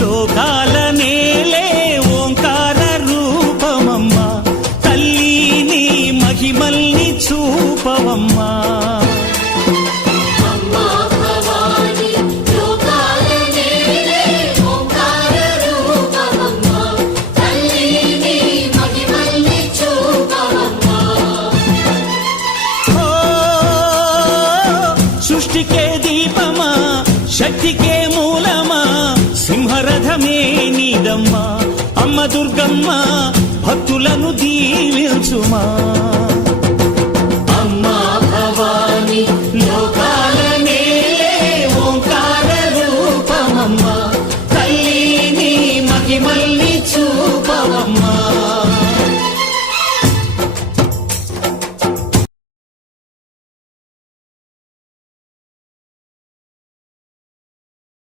లోకాల నేలే ఓంకార రూపమమ్మా తల్లి నీ మహిమల్ని చూపవమ్మా సృష్టికే దీపమా శక్తికే మూలమా సింహరథమే నీదమ్మా అమ్మ దుర్గమ్మ భక్తులను దీవించుమా